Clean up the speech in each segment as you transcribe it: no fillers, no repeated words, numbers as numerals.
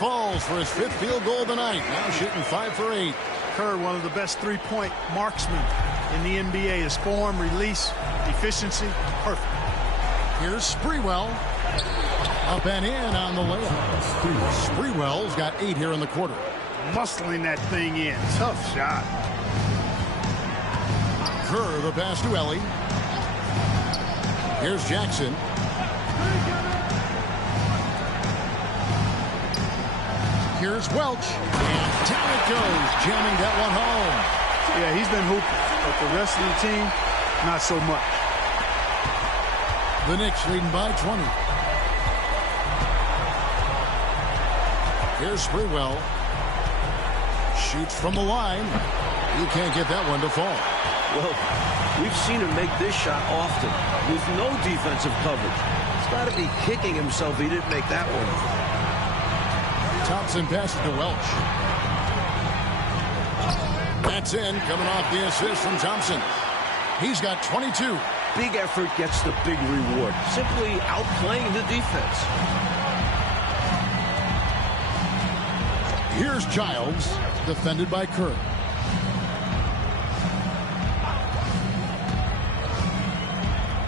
falls for his 5th field goal of the night. Now shooting 5 for 8. Kerr, one of the best three-point marksmen in the NBA. His form, release, efficiency, perfect. Here's Sprewell. Up and in on the layup. Sprewell's got 8 here in the quarter. Muscling that thing in. Tough shot. Kerr, the pass to Ellie. Here's Jackson. Here's Welch. And down it goes. Jamming that one home. Yeah, he's been hooping. But the rest of the team, not so much. The Knicks leading by 20. Here's Sprewell. Shoots from the line. He can't get that one to fall. Well, we've seen him make this shot often with no defensive coverage. He's got to be kicking himself he didn't make that one. Thompson passes to Welch. That's in, coming off the assist from Thompson. He's got 22. Big effort gets the big reward. Simply outplaying the defense. Here's Childs, defended by Kerr.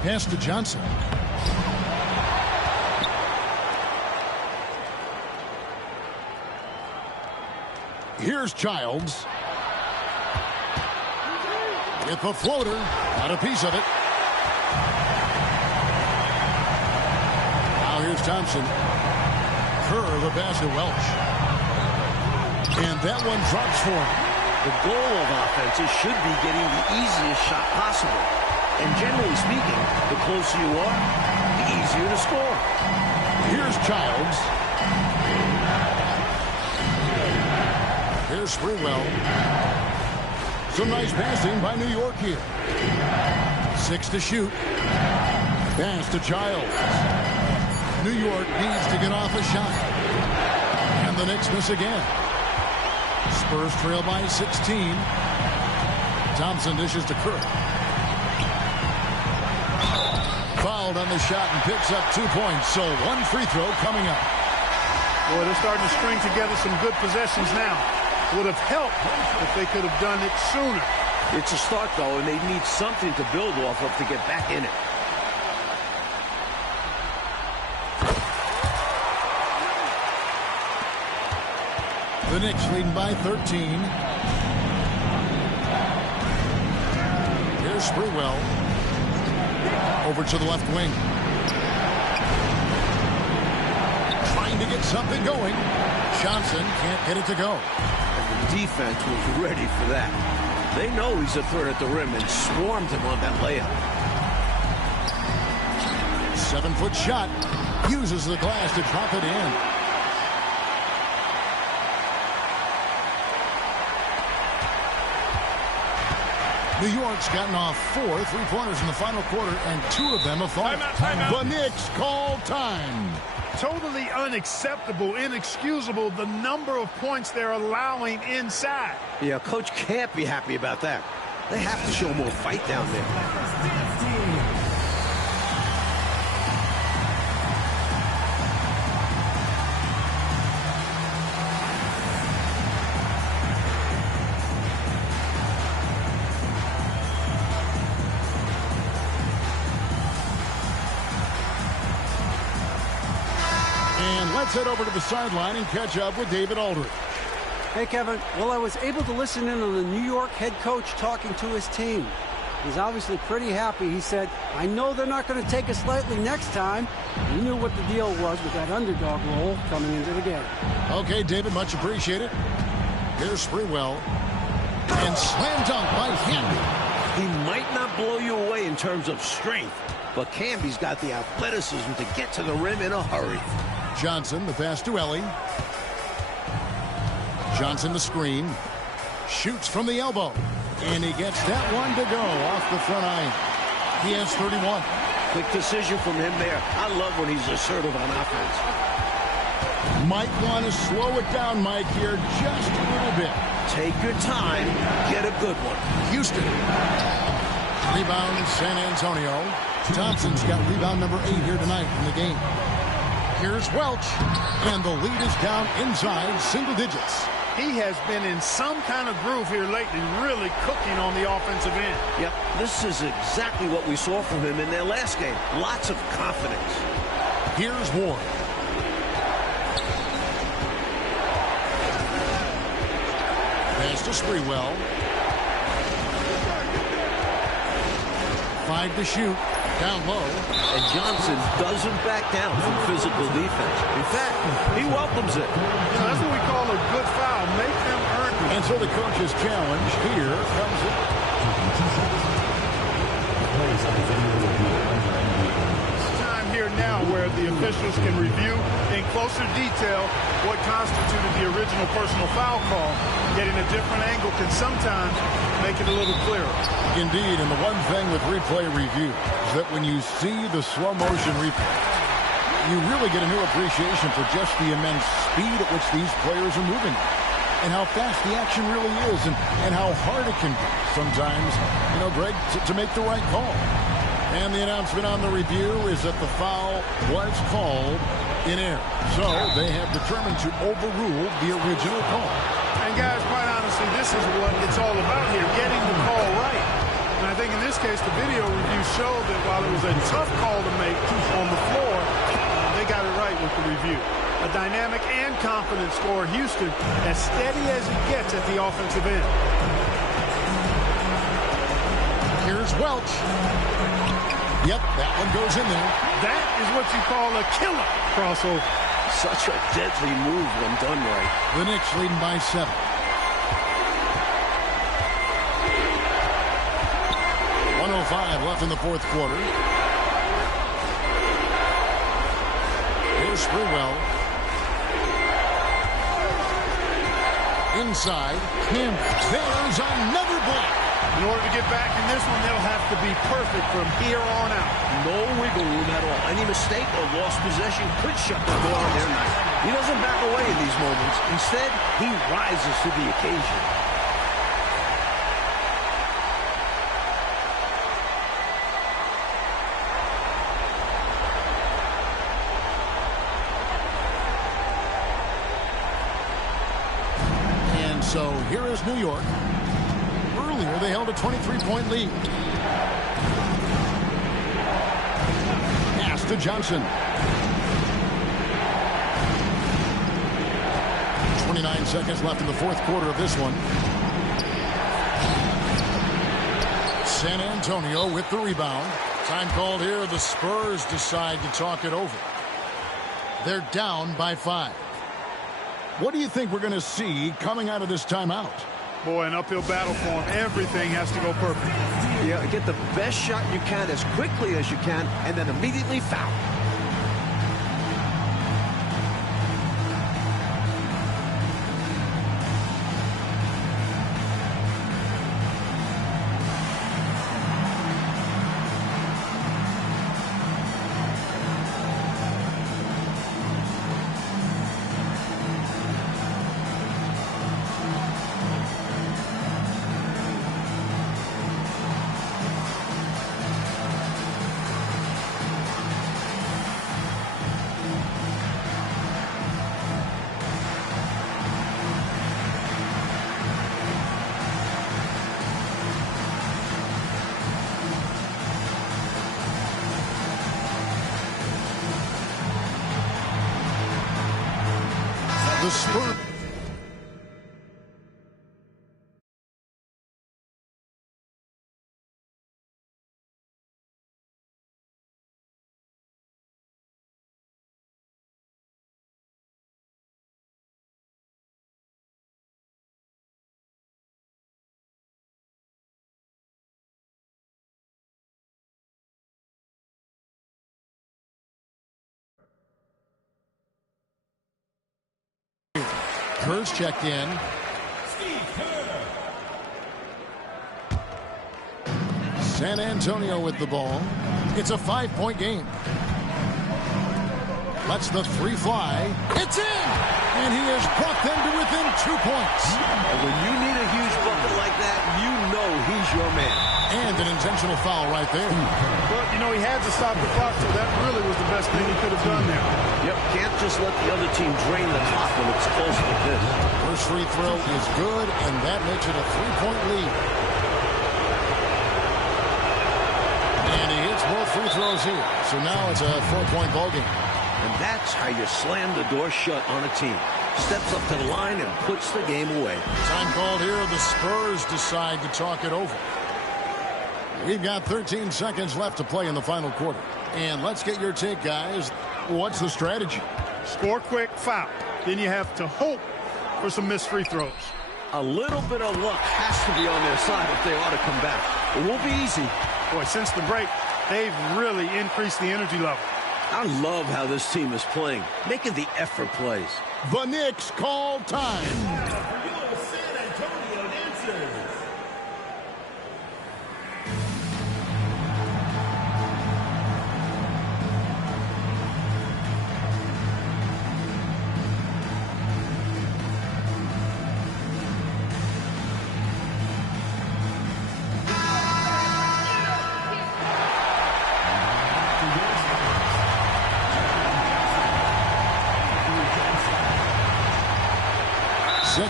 Pass to Johnson. Here's Childs. With the floater. Got a piece of it. Now here's Thompson. Kerr, the pass to Welch. And that one drops for him. The goal of offenses should be getting the easiest shot possible. And generally speaking, the closer you are, the easier to score. Here's Childs. Here's Sprewell. Some nice passing by New York here. 6 to shoot. Pass to Childs. New York needs to get off a shot. And the Knicks miss again. Spurs trail by 16. Thompson dishes to Kerr. Fouled on the shot and picks up 2 points. So 1 free throw coming up. Boy, they're starting to string together some good possessions now. Would have helped if they could have done it sooner. It's a start, though, and they need something to build off of to get back in it. The Knicks leading by 13. Here's Sprewell. Over to the left wing. Trying to get something going. Johnson can't get it to go. And the defense was ready for that. They know he's a threat at the rim and swarmed him on that layup. 7-foot shot. Uses the glass to drop it in. New York's gotten off 4 3-pointers in the final quarter, and 2 of them have fallen. The Knicks call time. Totally unacceptable, inexcusable, the number of points they're allowing inside. Yeah, coach can't be happy about that. They have to show more fight down there. Let's head over to the sideline and catch up with David Aldridge. Hey, Kevin. Well, I was able to listen in on the New York head coach talking to his team. He's obviously pretty happy. He said, I know they're not going to take us lightly next time. He knew what the deal was with that underdog role coming into the game. Okay, David, much appreciated. Here's Sprewell. And slam dunk by Hamby. He might not blow you away in terms of strength, but Camby's got the athleticism to get to the rim in a hurry. Johnson, the pass to Ellie. Johnson, the screen. Shoots from the elbow. And he gets that one to go off the front iron. He has 31. Quick decision from him there. I love when he's assertive on offense. Might want to slow it down, Mike, here just a little bit. Take your time. Get a good one. Houston. Rebound, San Antonio. Thompson's got rebound number 8 here tonight in the game. Here's Welch, and the lead is down inside single digits. He has been in some kind of groove here lately, really cooking on the offensive end. Yep, this is exactly what we saw from him in their last game. Lots of confidence. Here's Ward. Pass to Sprewell. 5 to shoot. Down low. And Johnson doesn't back down from physical defense. In fact, he welcomes it. That's what we call a good foul. Make them earn it. And so the coach's challenge here comes in. Time here now where the officials can review in closer detail what constituted the original personal foul call. Getting a different angle can sometimes make it a little clearer. Indeed, and the one thing with replay review is that when you see the slow motion replay, you really get a new appreciation for just the immense speed at which these players are moving and how fast the action really is and how hard it can be sometimes, Greg, to make the right call. And the announcement on the review is that the foul was called in error. So they have determined to overrule the original call. And guys, quite honestly, this is what it's all about here, getting the call right. And I think in this case, the video review showed that while it was a tough call to make on the floor, they got it right with the review. A dynamic and confident scorer. Houston, as steady as it gets at the offensive end. Here's Welch. Yep, that one goes in there. That is what you call a killer crossover. Such a deadly move when done right. The Knicks leading by 7. .105 left in the fourth quarter. Here's Sprewell. Inside. Campbell. There's another block. In order to get back in this one, they'll have to be perfect from here on out. No wiggle room at all. Any mistake or lost possession could shut the door on their night. He doesn't back away in these moments. Instead, he rises to the occasion. And so here is New York. Earlier, they held a 23-point lead. Pass to Johnson. 29 seconds left in the fourth quarter of this one. San Antonio with the rebound. Time called here. The Spurs decide to talk it over. They're down by 5. What do you think we're going to see coming out of this timeout? Boy, an uphill battle for him. Everything has to go perfect. Yeah, get the best shot you can as quickly as you can, and then immediately foul. The Spurs. Kerr's checked in. San Antonio with the ball. It's a 5-point game. Lets the three fly. It's in! And he has brought them to within 2 points. And when you need a huge bucket like that, you know he's your man. And an intentional foul right there. Well, you know, he had to stop the clock, so that really was the best thing he could have done there. Yep, can't just let the other team drain the clock when it's close like this. First free throw is good, and that makes it a 3-point lead. And he hits both free throws here. So now it's a 4-point ball game. And that's how you slam the door shut on a team. Steps up to the line and puts the game away. Time called here. The Spurs decide to talk it over. We've got 13 seconds left to play in the final quarter. And let's get your take, guys. What's the strategy? Score quick, foul. Then you have to hope for some missed free throws. A little bit of luck has to be on their side if they ought to come back. It won't be easy. Boy, since the break, they've really increased the energy level. I love how this team is playing, making the effort plays. The Knicks call time.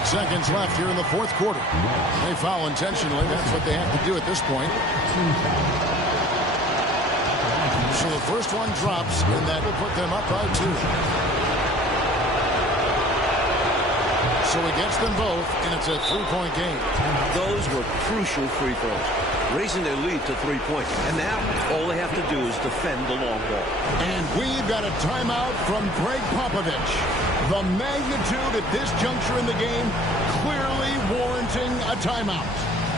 Seconds left here in the fourth quarter. They foul intentionally. That's what they have to do at this point. So the first one drops, and that will put them up by 2. So he gets them both, and it's a 3-point game. Those were crucial free throws, raising their lead to 3-point. And now all they have to do is defend the long ball. And we've got a timeout from Greg Popovich. The magnitude at this juncture in the game clearly warranting a timeout.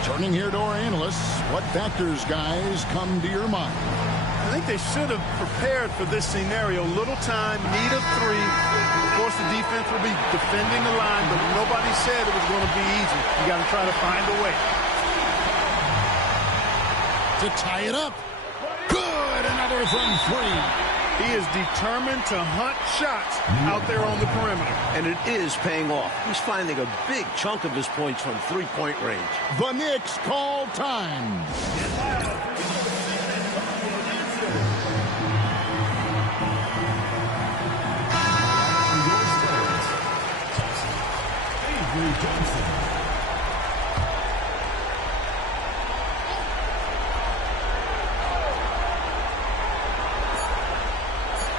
Turning here to our analysts, what factors, guys, come to your mind? I think they should have prepared for this scenario. Little time, need a 3. Of course, the defense will be defending the line, but nobody said it was going to be easy. You got to try to find a way. To tie it up. Good, another from 3. He is determined to hunt shots out there on the perimeter. And it is paying off. He's finding a big chunk of his points from 3-point range. The Knicks call time.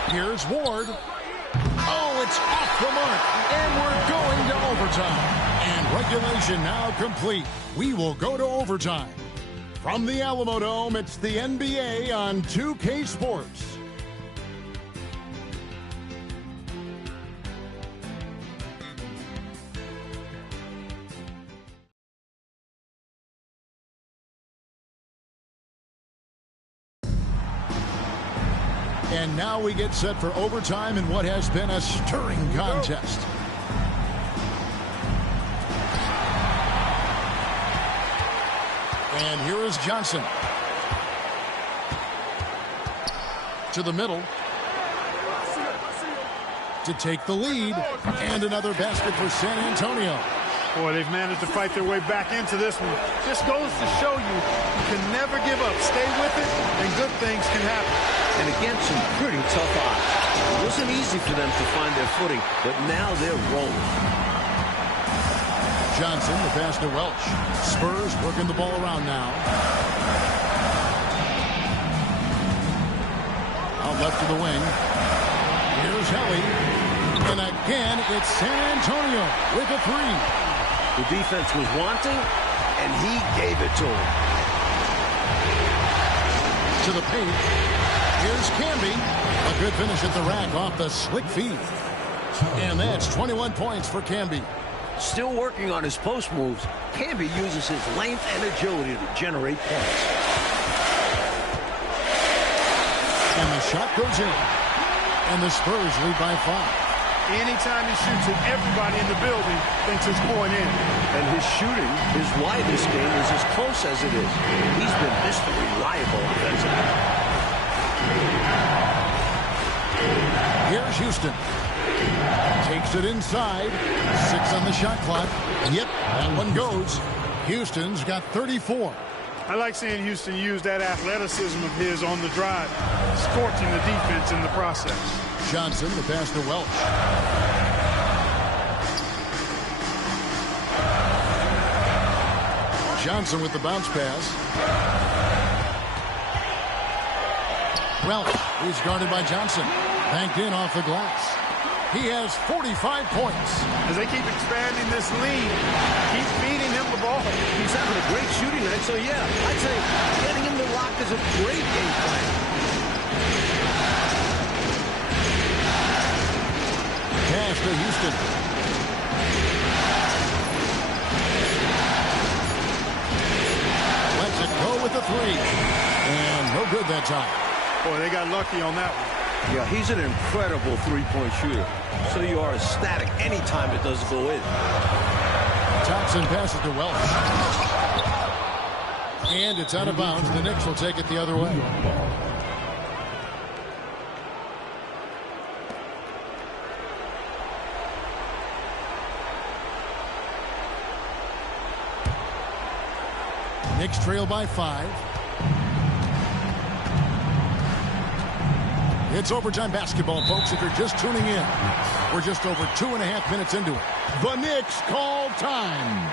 Here's Ward. Oh, it's off the mark. And we're going to overtime. And regulation now complete. We will go to overtime. From the Alamo Dome, it's the NBA on 2K Sports. And now we get set for overtime in what has been a stirring contest. And here is Johnson. To the middle. To take the lead. And another basket for San Antonio. Boy, they've managed to fight their way back into this one. This goes to show you can never give up. Stay with it, and good things can happen. And against some pretty tough odds. It wasn't easy for them to find their footing, but now they're rolling. Johnson, the pass to Welch. Spurs working the ball around now. Out left to the wing. Here's Helly. And again, it's San Antonio with a 3. The defense was wanting, and he gave it to him. To the paint. Here's Camby. A good finish at the rack off the slick feed. And that's 21 points for Camby. Still working on his post moves, Camby uses his length and agility to generate points. And the shot goes in. And the Spurs lead by 5. Anytime he shoots it, everybody in the building thinks it's going in. And his shooting, his widest game, is as close as it is. He's been Mr. Reliable offensively. Here's Houston. Takes it inside. 6 on the shot clock. Yep, that one goes. Houston's got 34. I like seeing Houston use that athleticism of his on the drive, scorching the defense in the process. Johnson, the pass to Welch. Johnson with the bounce pass. Welch is guarded by Johnson. Banked in off the glass. He has 45 points. As they keep expanding this lead, keep feeding him the ball. He's having a great shooting night, so yeah, I'd say getting him to lock is a great game plan. Pass to Houston. Lets it go with the three. And no good that time. Boy, they got lucky on that one. Yeah, he's an incredible three-point shooter. So you are ecstatic anytime it does go in. Thompson passes to Welch. And it's out of bounds. The Knicks will take it the other way. Knicks trail by 5. It's overtime basketball, folks, if you're just tuning in. We're just over 2.5 minutes into it. The Knicks call time.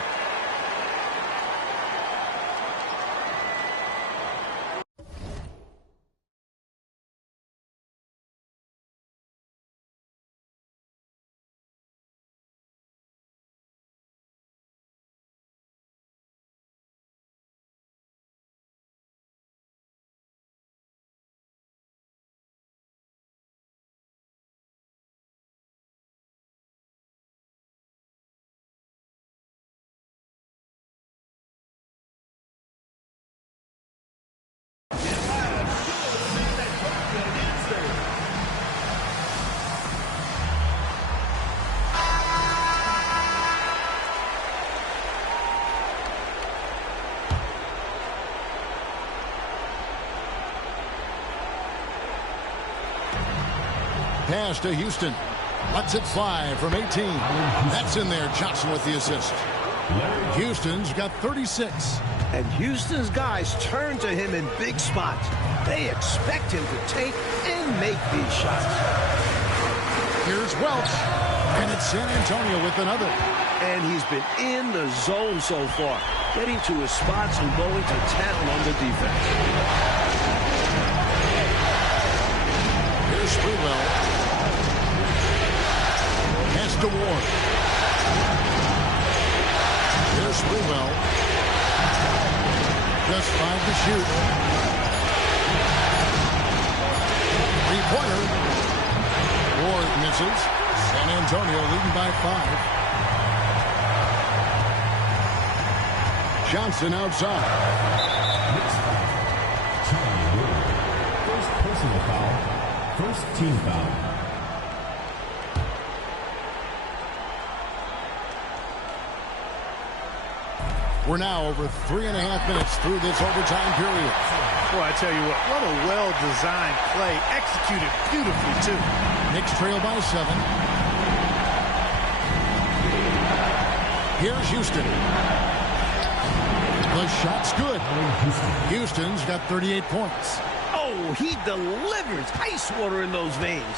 Pass to Houston. Lets it fly from 18. That's in there. Johnson with the assist. Houston's got 36. And Houston's guys turn to him in big spots. They expect him to take and make these shots. Here's Welch. And it's San Antonio with another. And he's been in the zone so far, getting to his spots and going to town on the defense. Here's Sprewell. Pass to Ward. Here's Sprewell. Just 5 to shoot. Three-pointer. Ward misses. San Antonio leading by 5. Johnson outside. First personal foul. First team foul. We're now over 3.5 minutes through this overtime period. Boy, I tell you what a well-designed play. Executed beautifully, too. Knicks trail by 7. Here's Houston. The shot's good. Houston's got 38 points. Oh, he delivers ice water in those veins.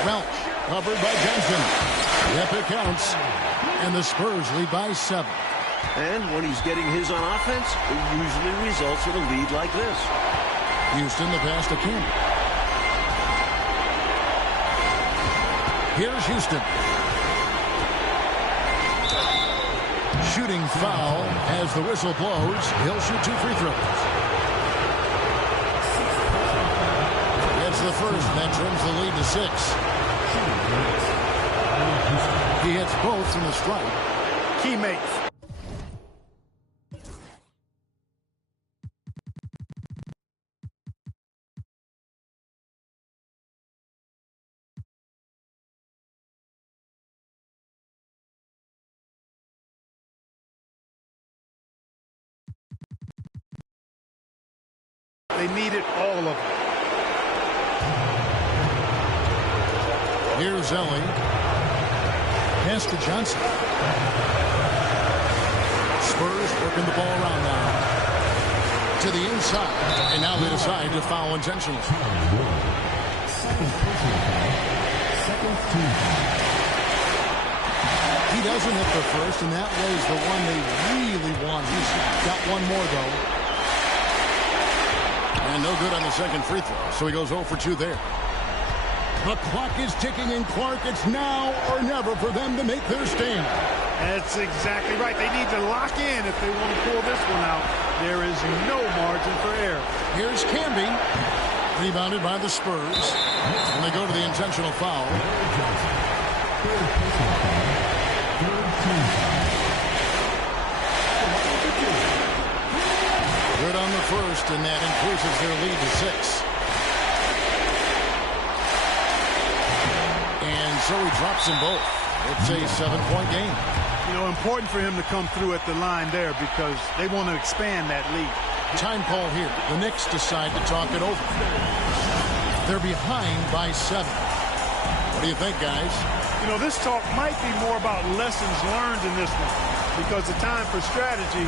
Welch, covered by Johnson. Yep, it counts. And the Spurs lead by 7. And when he's getting his on offense, it usually results in a lead like this. Houston, the pass to King. Here's Houston. Shooting foul as the whistle blows. He'll shoot 2 free throws. It's the first that trims the lead to 6. He hits both from the stripe. Key makes. They needed all of them. Here's Ellie. Pass to Johnson. Spurs working the ball around now. To the inside. And now they decide to foul intentionally. Second personal foul. Second team foul. He doesn't hit the first, and that was the one they really want. He's got one more, though. And no good on the second free throw, so he goes 0 for 2 there. The clock is ticking, and Clark, it's now or never for them to make their stand. That's exactly right. They need to lock in if they want to pull this one out. There is no margin for error. Here's Camby, rebounded by the Spurs, and they go to the intentional foul. Third personal foul. Third team foul. Good on the first, and that increases their lead to 6. And so he drops them both. It's a 7-point game. You know, important for him to come through at the line there because they want to expand that lead. Time call here. The Knicks decide to talk it over. They're behind by 7. What do you think, guys? You know, this talk might be more about lessons learned in this one because the time for strategy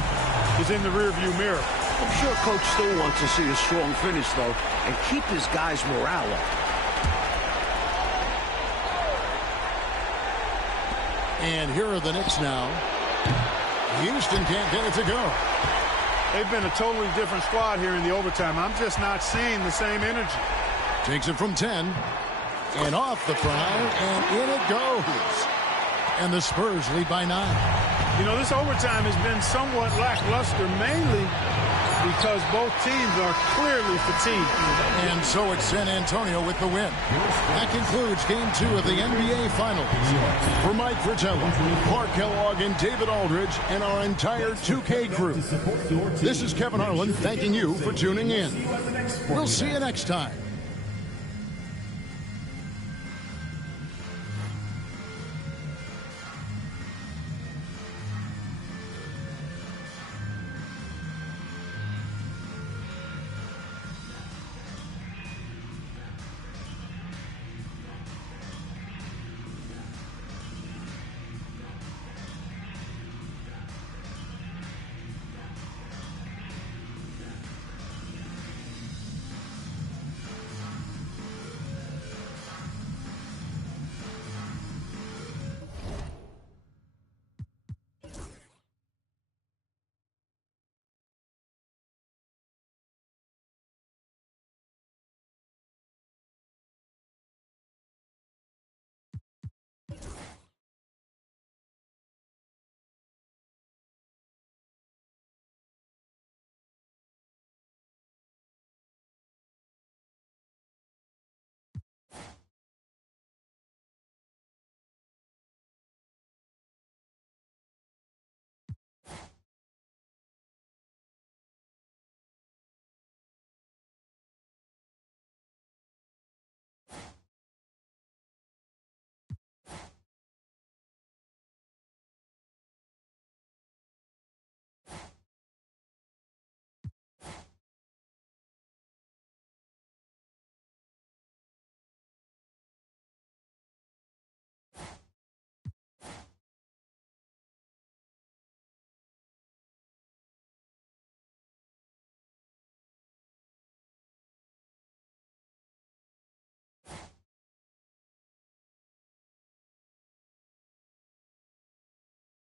is in the rearview mirror. I'm sure Coach still wants to see a strong finish, though, and keep his guys' morale up. And here are the Knicks now. Houston can't get it to go. They've been a totally different squad here in the overtime. I'm just not seeing the same energy. Takes it from 10. And off the prior, and in it goes. And the Spurs lead by 9. You know, this overtime has been somewhat lackluster, mainly because both teams are clearly fatigued. And so it's San Antonio with the win. That concludes Game 2 of the NBA Finals. For Mike Fratello, Clark Kellogg, and David Aldridge, and our entire 2K crew, this is Kevin Harlan thanking you for tuning in. We'll see you next time